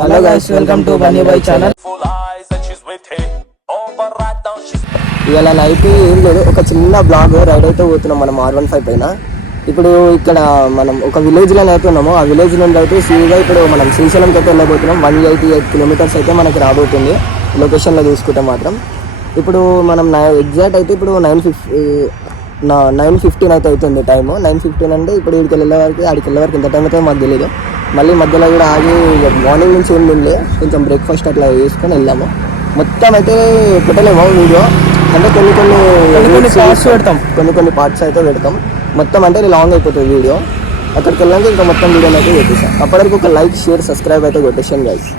Hello guys, welcome to Bunny Boy channel. ఇవాళ night ఏం లేదు, ఒక చిన్న బ్లాగ్ రైడ్ అయితే పోతున్నాం మనం R15 పైన. ఇప్పుడు ఇక్కడ మనం ఒక విలేజ్లో అయితే ఉన్నాము. ఆ విలేజ్ నుండి అయితే సీదా ఇప్పుడు మనం శ్రీశైలంకి అయితే వెళ్ళబోతున్నాం. 188 కిలోమీటర్స్ అయితే మనకి రాబోతుంది లొకేషన్లో చూసుకుంటే మాత్రం. ఇప్పుడు మనం ఎగ్జాక్ట్ అయితే ఇప్పుడు 9:15 అయితే అవుతుంది టైము. 9:15 అంటే ఇప్పుడు ఆడికి వెళ్ళే వరకు ఎంత టైం అయితే మాకు తెలియదు. మళ్ళీ మధ్యలో కూడా ఆగి మార్నింగ్ నుంచి ఏం తినలే, కొంచెం బ్రేక్ఫాస్ట్ అట్లా వేసుకొని వెళ్ళాము. మొత్తం అయితే పెట్టలేము వీడియో, అంటే కొన్ని పార్ట్స్ పెడతాం, కొన్ని పార్ట్స్ అయితే పెడతాం. మొత్తం అంటే లాంగ్ అయిపోతుంది వీడియో. అక్కడికి వెళ్ళాక ఇంకా మొత్తం వీడియోని అయితే పెట్టేసాం. అప్పటివరకు ఒక లైక్, షేర్, సబ్స్క్రైబ్ అయితే కొట్టేసాను గైస్.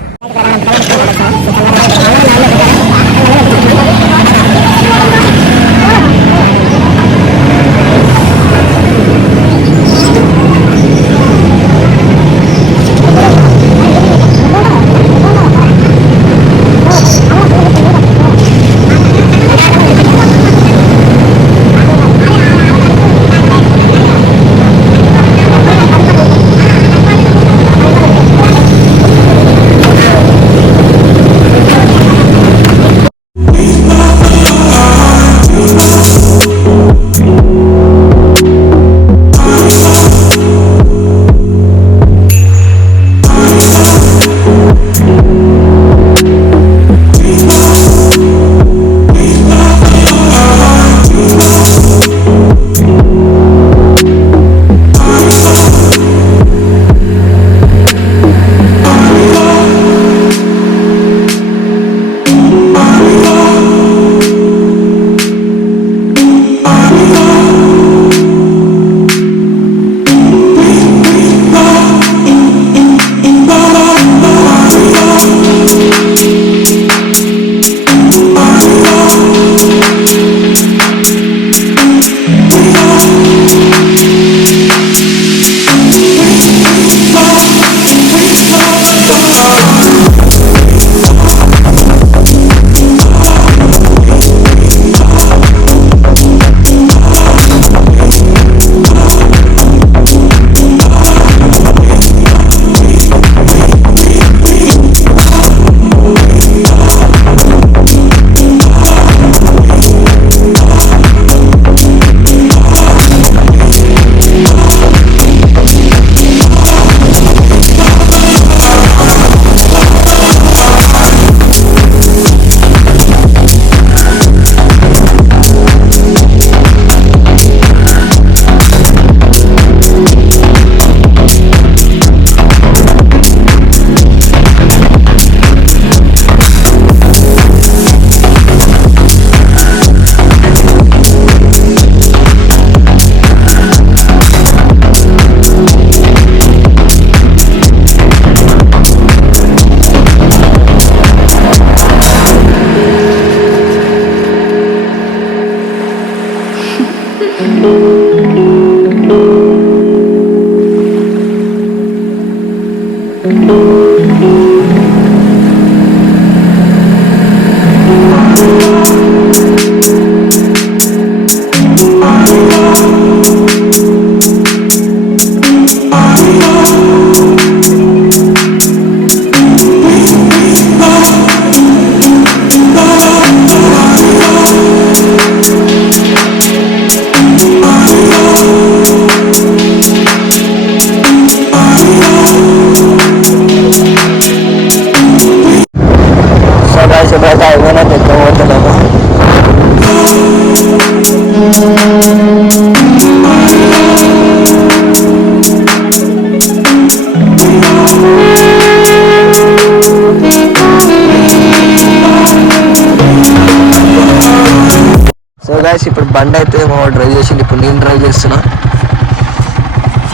సో గైస్, ఇప్పుడు బండి అయితే డ్రైవ్ చేసింది, ఇప్పుడు నేను డ్రైవ్ చేస్తున్నా.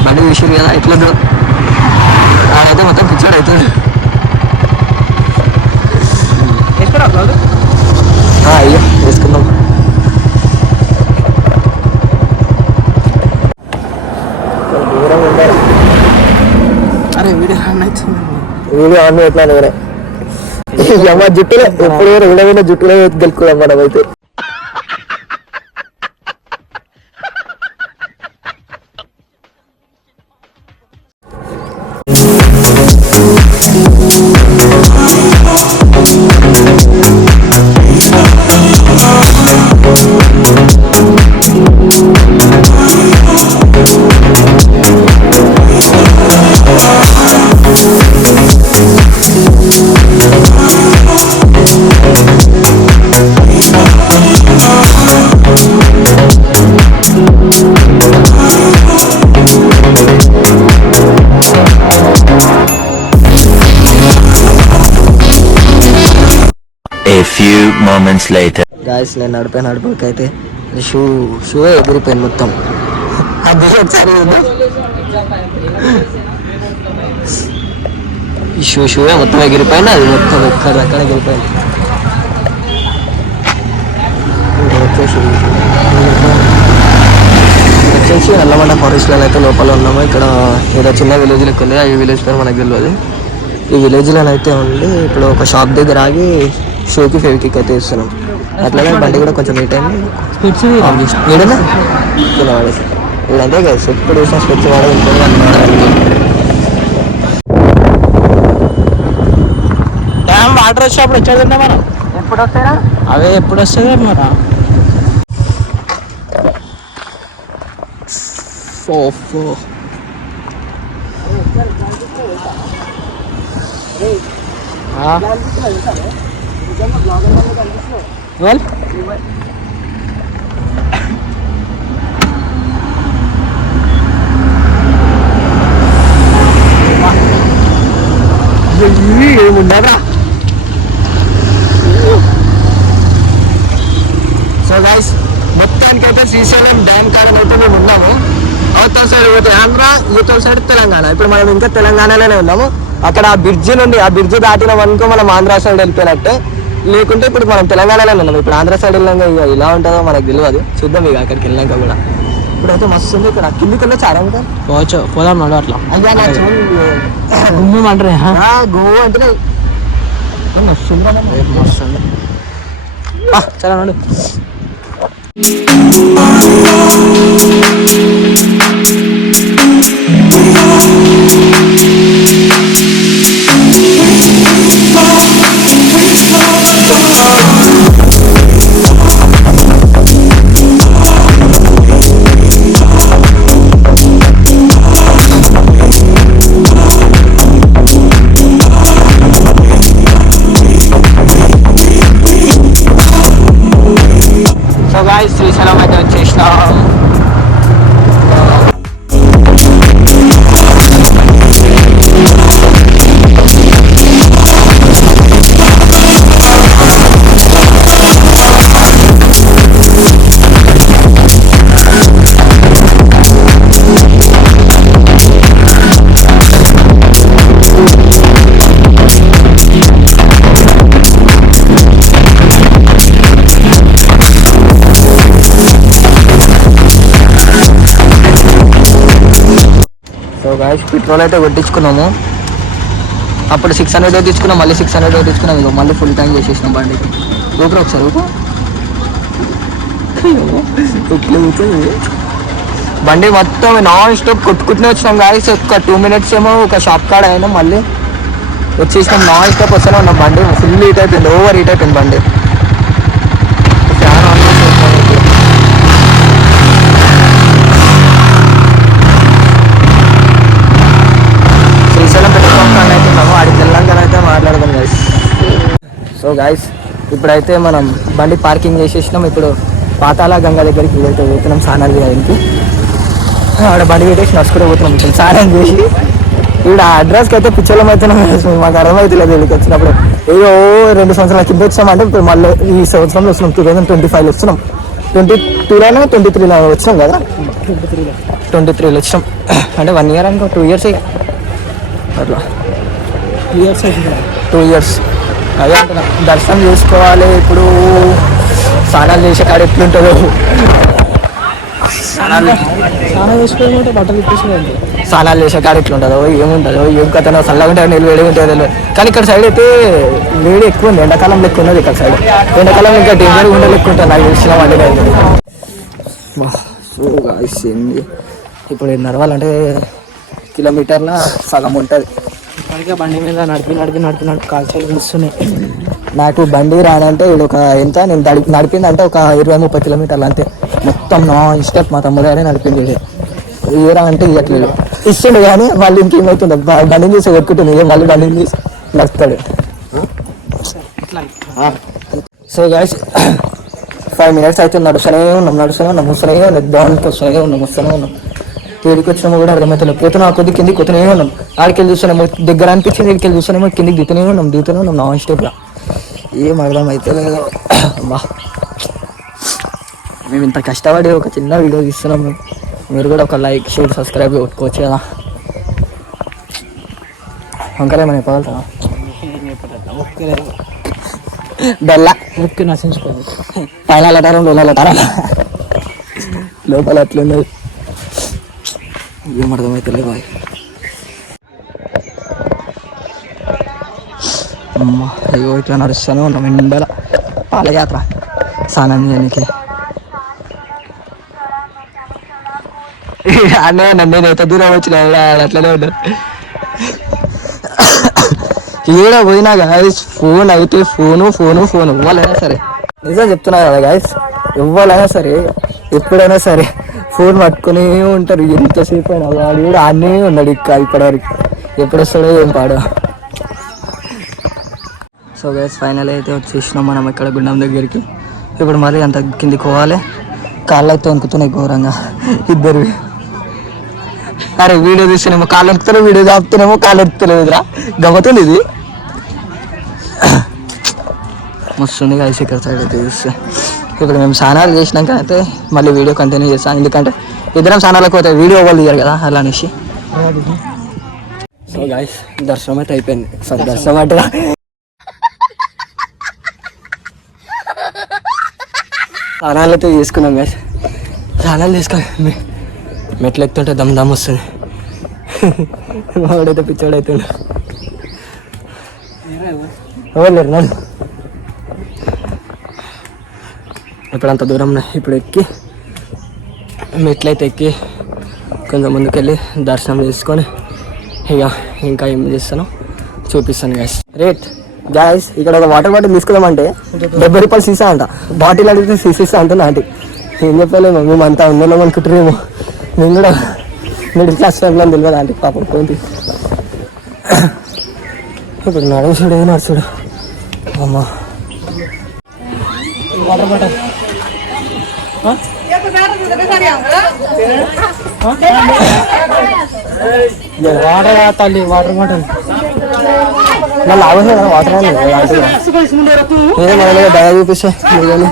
బండి విషయం కదా ఎట్లా ఆడైతే మొత్తం పిచ్చాడు అవుతుంది. అయ్యో వేసుకుందాం. దూరం ఉండాలి. అరే వీడియో ఆన్ ఎట్లా వేరే జుట్టులో ఎప్పుడు విడమైన జుట్టులో గెలుకుదాం మనం అయితే. A few moments later. Guys నేను నడిపైతే షూ ఎగిరిపోయింది మొత్తం. అది ఒకసారి ఈ షూ మొత్తం ఎగిరిపోయింది. అది మొత్తం ఎక్కడెక్కడ ఎగిరిపోయింది. వచ్చేసి నల్లమండ ఫారెస్ట్లో అయితే లోపల ఉన్నాము. ఇక్కడ ఏదో చిన్న విలేజ్ లెక్క ఉంది. ఈ విలేజ్ పేరు మనకు తెలియదు. ఈ విలేజ్లో అయితే ఉండి ఇప్పుడు ఒక షాప్ దగ్గర ఆగి షూకి ఫెవికిక్ అయితే ఇస్తున్నాం. అట్లాగే బండి కూడా కొంచెం నీట్ అయింది. వీడేనా వాడేసి వీడంతే కదా ఎప్పుడు చూసిన స్పెట్స్ వాడే ఉంటుంది. వాటర్ వచ్చినప్పుడు వచ్చేదంటే మనం ఎప్పుడు వస్తారా అవే ఎప్పుడు వస్తుంది మన ఏముండదా. సో గైస్ మొత్తానికైతే శ్రీశైలం డ్యామ్ కాడని అయితే మేము ఉన్నాము. అవతల సైడ్ పోతే ఆంధ్ర, యువతల సైడ్ తెలంగాణ. ఇప్పుడు మనం ఇంకా తెలంగాణలోనే ఉన్నాము. అక్కడ ఆ బ్రిడ్జి నుండి ఆ బ్రిడ్జి దాటిన వరకు మనం ఆంధ్ర సైడ్ వెళ్ళిపోయినట్టే. లేకుంటే ఇప్పుడు మనం తెలంగాణలోనే ఉన్నాము. ఇప్పుడు ఆంధ్ర సైడ్ వెళ్ళాక ఇక ఇలా ఉంటుందో మనకు తెలియదు. చూద్దాం ఇక అక్కడికి వెళ్ళాక కూడా. ఇప్పుడైతే మస్తు ఉంది. ఇక్కడ కిందికి వెళ్ళి చాలా పోవచ్చు, పోదాం నడు అట్లా అయ్యా గుమ్మంటారు గోవా అంటే మస్తు మస్తు చాలా నడు. సో గాయ్స్ శ్రీశైలం అయితే వచ్చేసినాం. సో గాయ్స్ పెట్రోల్ అయితే కొట్టించుకున్నాము. అప్పుడు 600 తీసుకున్నాం, మళ్ళీ 600 తీసుకున్నాం. ఇక మళ్ళీ ఫుల్ ట్యాంక్ చేసేసినాం బండికి. ఊపిరి ఒకసారి బండి మొత్తం నాన్ స్టాప్ కొట్టుకుంటూనే వచ్చినాం గాయ్స్. ఒక 2 minutes ఏమో ఒక షాప్ కాడ అయినా మళ్ళీ వచ్చేసినాం. నాన్ స్టాప్ వస్తూనే ఉన్నాం. బండి ఫుల్ హీట్ అయిపోయింది, ఓవర్ హీట్ అయిపోయింది బండి. ఫ్యాన్ ఆన్ చేసేసినాం. శ్రీశైలం పెట్రోల్ పంప్ అయితే ఉన్నాము. ఆడికి తెలంగాణ అయితే మాట్లాడదాం గైస్. సో గైస్ ఇప్పుడైతే మనం బండి పార్కింగ్ చేసేసినాం. ఇప్పుడు పాతాళ గంగ దగ్గరికి వెళ్తే పోతున్నాం స్నానాలు చేయడానికి. ఆడ బండి పెట్టేసి నడుచుకుంటూ పోతున్నాం. ఇప్పుడు స్నానం చేసి ఇక్కడ అడ్రస్కి అయితే పిచ్చలం అవుతున్నాం. మాకు అర్థమవుతలేదు వీళ్ళకి వచ్చినప్పుడు. ఏదో 2 సంవత్సరాల కింద వచ్చామంటే ఇప్పుడు మళ్ళీ ఈ సంవత్సరంలో వస్తున్నాం. 2025 వస్తున్నాం. 22లోనే 23లో వచ్చినాం కదా. 23లో వచ్చినాం అంటే 1 year అనుకో, 2 years అట్లా 2 years. అదే అంటున్నా, దర్శనం చేసుకోవాలి. ఇప్పుడు స్నానాలు చేసే కాడ ఎట్లుంటుందో. స్నానాలు చేసుకోవాలంటే బట్టలు ఇప్పేసుకోవాలి. స్నానాలు చేసే కాడ ఎట్లుంటుందో, ఏముంటుందో, ఏం కథనో, చల్లగా ఉంటుంది నీళ్ళు వేడిగా ఉంటుంది తెలియదు. కానీ ఇక్కడ సైడ్ అయితే వేడి ఎక్కువ ఉంది. ఎండాకాలంలో ఎక్కువ ఉన్నది ఇక్కడ సైడ్. ఎండాకాలంలో ఇంకా డేంజర్ ఉండే ఎక్కువ ఉంటుంది నాకు తెలిసిన వండి. సో గాయ్స్ ఏంది ఇప్పుడు నడవాలంటే కిలోమీటర్ల సగం ఉంటుంది. ఇప్పటికే బండి మీద నడిపి కాల్చాలు వస్తున్నాయి. నాకు బండి రానంటే ఇది ఒక ఎంత నేను నడిపిందంటే ఒక 20-30 కిలోమీటర్లు అంతే. మొత్తం నాన్ స్టాప్ మా తమ్ముడే నడిపింది. ఏరా అంటే ఇవ్వట్లేదు, ఇస్తుండే కానీ మళ్ళీ ఇంకేమవుతుంది బండిని చూసి కొట్టుకుంటుంది. మళ్ళీ బండిని చూసి నడుస్తాడు. సో గాయ్స్ 5 minutes అయితే నడుస్తూనే ఉన్నాం. వస్తూనే ఉన్నాం. బాగుంటుంది వస్తూనే ఉన్నాం. ఏడికి వచ్చినామో కూడా అర్థమవుతలేదు. పోతున్నా కొద్ది కిందికి కొత్తనే ఉన్నాం. ఆడికెళ్ళి చూస్తున్నాము దగ్గర అనిపించింది. ఇక్కడికి చూస్తున్నామో కిందికి దిగుతూనే ఉన్నాం నాన్ స్టాప్గా. ఏం అర్థం అయితే లేదు. అమ్మా మేము ఇంత కష్టపడి ఒక చిన్న వీడియో తీస్తున్నాము, మీరు కూడా ఒక లైక్ షేర్ సబ్స్క్రైబ్ కొట్టుకోవచ్చు కదా. వంకలేమని చెప్పగలుగుతా బెల్ల ముక్కి నశించుకోదు. పైన లటారం లోపల లటారం లోపల అట్లున్నది. ఏం అర్థమైతే లేదు బాయ్. అమ్మ అయ్యో ఇట్లా నడుస్తాను ఉన్నాం ఎండల పాలయాత్ర స్నానం చేయడానికి. అన్నయ్య నన్ను ఎంత దూరం వచ్చిన అట్లనే ఉంటాను. ఈడ పోయినా గాయస్ ఫోన్ అయితే ఫోను ఇవ్వాలైనా సరే నిజం చెప్తున్నా కదా గాయస్, ఇవ్వాలైనా సరే ఎప్పుడైనా సరే ఫోన్ పట్టుకునే ఉంటారు. ఎంతసేపు అయినా వాడు కూడా ఆనే ఉన్నాడు ఇంకా ఇప్పటివరకు. ఎప్పుడు వస్తాడో ఏం పాడో. సో గైస్ ఫైనల్ అయితే వచ్చేసినాం మనం ఇక్కడ గుండం దగ్గరికి. ఇప్పుడు మళ్ళీ అంత కిందికి పోవాలి. కాళ్ళు అయితే వణుకుతున్నాయి ఘోరంగా ఇద్దరు. అరే వీడియో తీస్తేనేమో కాళ్ళు వణుకుతారు, వీడియో చాపుతూనేమో కాళ్ళు వణుకుతలేదు ఎదురా గమ్మతుంది ఇది. మస్తుంది గైస్ ఇక్కడ సైడ్ అయితే చూస్తే. ఇప్పుడు మేము స్నానాలు చేసినాక అయితే మళ్ళీ వీడియో కంటిన్యూ చేస్తాం, ఎందుకంటే ఇద్దరం స్నానాలకు పోతే వీడియో వాళ్ళు తీయరు కదా అలా అనేసి. సో గైస్ దర్శనం అయితే అయిపోయింది. సారీ దర్శనం అంటే స్నానాలు అయితే చేసుకున్నాం గైస్. స్నానాలు చేసుకొని మెట్లు ఎక్కుతుంటే దమ్ వస్తుంది. వాడైతే పిచ్చోడైతే ఎవరు లేరు నన్ను. ఇప్పుడు అంత దూరం ఇప్పుడు ఎక్కి మెట్లయితే ఎక్కి కొంచెం ముందుకెళ్ళి దర్శనం చేసుకొని ఇక ఇంకా ఏం చేస్తానో చూపిస్తాను గ్యాస్. రేట్ గ్యాస్ ఇక్కడ ఒక వాటర్ బాటిల్ తీసుకుందామంటే 70 రూపాయలు సీసా అంట. బాటిల్ అడిగితే సీసా అంటున్నా ఆంటీ. ఏం చెప్పలేము, మేము అంతా ఉన్నాం అనుకుంటున్నాము. మేము కూడా మిడిల్ క్లాస్ ఫ్యామిలీ అని తెలియదు ఆంటీ పాపం పోయింది. ఇప్పుడు నడుచుడు నడుచుడు అమ్మా. వాటర్ బాటిల్ వాటర్ తల్లి వాటర్ బాటిల్ మళ్ళీ ఆగొచ్చు కదా వాటర్ ఏదో మన మీద దయ చూపిస్తే కానీ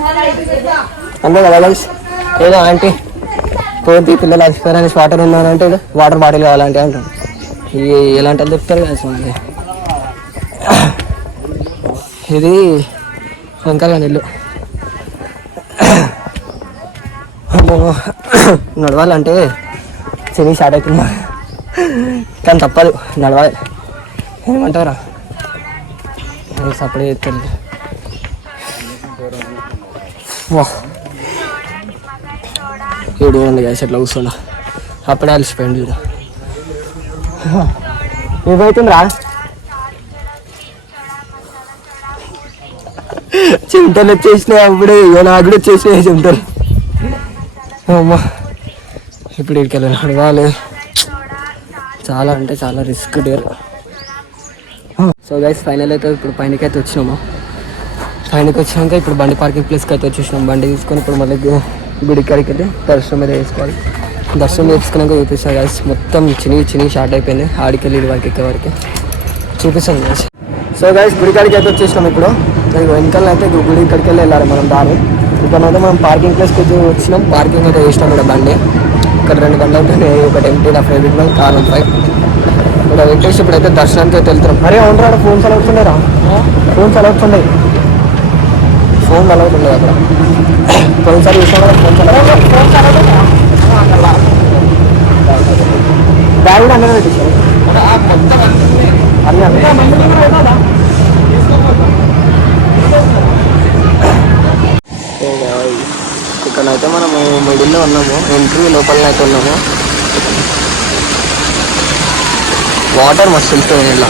అంతే కదా గైస్. ఏదో ఆంటీ పోతే పిల్లలు అలసిపోయారని వాటర్ ఉన్నానంటే వాటర్ బాటిల్ కావాలంటే అంటారు. ఎలాంటి వాళ్ళు చెప్తారు కదా మనకి. ఇది వెంకయ్య నీళ్ళు నడవాలంటే చెయ్యి స్టార్ట్ అవుతుందా కానీ తప్పదు నడవాలి. ఏమంటారా సపరేట్ చేస్తుంది. ఏడు ఉంది కదా ఎట్లా కూర్చోండా అప్పుడే అలసిపోయింది చూడ. ఏమవుతుందిరా చెమటలు వచ్చేసినాయి అప్పుడే. నాకు కూడా వచ్చేసినాయి చెమటలు. అమ్మా ఇప్పుడు ఇక్కడికి నడవాలి. చాలా అంటే చాలా risk dare. So guys final అయితే ఇప్పుడు పైనకి అయితే వచ్చినాము. పైనకి వచ్చినాక ఇప్పుడు బండి పార్కింగ్ ప్లేస్కి అయితే వచ్చేసినాం. బండి తీసుకొని ఇప్పుడు మళ్ళీ గుడి కాడికి అయితే దర్శనం అయితే వేసుకోవాలి. దర్శనం చేసుకున్నాక చూపిస్తాను గైస్. మొత్తం చిన్ని షార్ట్ అయిపోయింది. ఆడికి వెళ్ళి వరకు ఎక్కే వరకు చూపిస్తాను గైస్. సో గైస్ గుడి కాడికి అయితే వచ్చేసినాం. ఇప్పుడు వెనకాల అయితే గుడి ఇక్కడికి వెళ్ళాలి మనం దారి. ఇక్కడైతే మనం పార్కింగ్ ప్లేస్కి అయితే వచ్చినాం. పార్కింగ్ అయితే వేసినాం కూడా బండి. ఇక్కడ 2 బండ్లు అయితే ఒకటి ఎంటీ నా ఫేవరెట్ బండి R15 ఇక్కడ పెట్టేసి ఇప్పుడైతే దర్శనానికి అయితే వెళ్తున్నాం. అరే అవునరా ఫోన్స్ అలా అవుతుండేరా, ఫోన్స్ అలా అవుతుండే, ఫోన్ అలా అవుతుండే అక్కడ. కొన్నిసార్లు చూసాం కదా ఫోన్స్ అలా బ్యాగ్ కూడా అందరూ పెట్టేసారు ఇక్కడైతే మనము మిడిల్లో ఉన్నాము. ఎంట్రీ లోపలనైతే ఉన్నాము. వాటర్ మస్తు వెళ్తుంది ఇలా.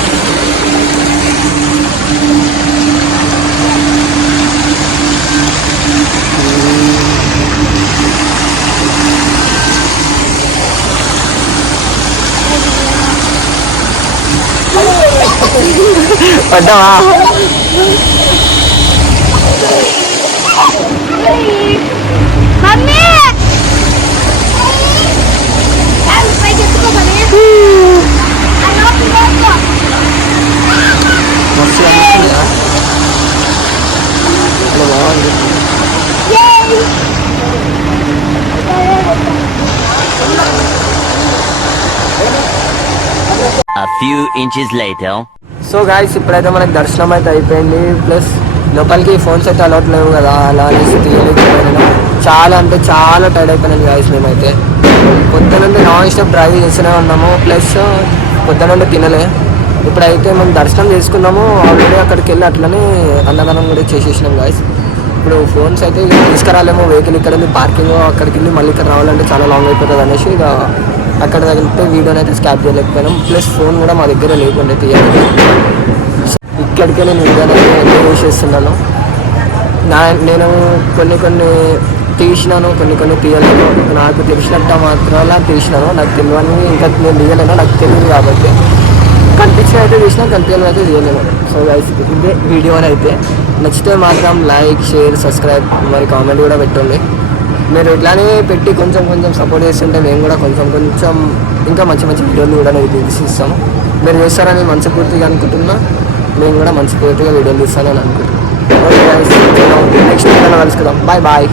పడ్డావా మస్తు few inches later. So guys ఇప్పుడైతే మనకి దర్శనం అయితే అయిపోయింది. ప్లస్ లోపలికి ఫోన్స్ అయితే అలౌట్ లేవు కదా, అలా అనేసి తీయలేకపోయినా చాలా అంటే చాలా టైర్డ్ అయిపోయినాను గాయస్. మేమైతే పొద్దున నుండి నాన్ స్టాప్ డ్రైవ్ చేస్తూనే ఉన్నాము. ప్లస్ పొద్దున నుండి తినలే. ఇప్పుడైతే మేము దర్శనం చేసుకున్నాము. ఆల్రెడీ అక్కడికి వెళ్ళి అట్లనే అన్నదానం కూడా చేసేసినాం గాయస్. ఇప్పుడు ఫోన్స్ అయితే ఇక తీసుకురాలేము. వెహికల్ ఇక్కడ వెళ్ళి పార్కింగ్ అక్కడికి వెళ్ళి మళ్ళీ ఇక్కడ రావాలంటే చాలా లాంగ్ అయిపోతుంది అనేసి ఇక అక్కడ తగిలితే వీడియోని అయితే స్కాప్ చేయలేకపోయినాం. ప్లస్ ఫోన్ కూడా మా దగ్గర లేకుండే తీయాలి. ఇక్కడికే నేను వీడియోని అయితే చేసేస్తున్నాను. నేను కొన్ని తీసినాను, కొన్ని తీయలేను. నాకు తెలిసినట్టు మాత్రం తీసినాను. నాకు తెలియని ఇంకా నేను తీయలేను, నాకు తెలియదు కాబట్టి కనిపించిన అయితే తీసినా, కనిపించాలని అయితే తీయలేను. సో గైస్ ఇదే వీడియో అయితే నచ్చితే మాత్రం లైక్, షేర్, సబ్స్క్రైబ్, మరి కామెంట్ కూడా పెట్టండి. మీరు ఇట్లానే పెట్టి కొంచెం సపోర్ట్ చేస్తుంటే మేము కూడా కొంచెం ఇంకా మంచి వీడియోలు కూడా తీసిస్తాము. మీరు చేస్తారని మనస్ఫూర్తిగా అనుకుంటున్నా. మేము కూడా మనస్ఫూర్తిగా వీడియోలు తీస్తానని అనుకుంటున్నాం. నెక్స్ట్ వీడియోలో కలుసుకుందాం. బాయ్.